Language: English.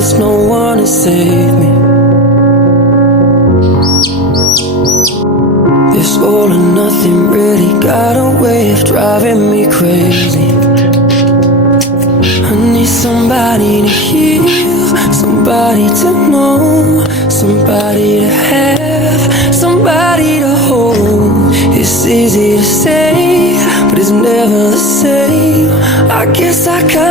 there's no one to save me. This all or nothing really got a way of driving me crazy. I need somebody to heal, somebody to know, somebody to have, somebody to hold. It's easy to say, but it's never the same. I guess I kinda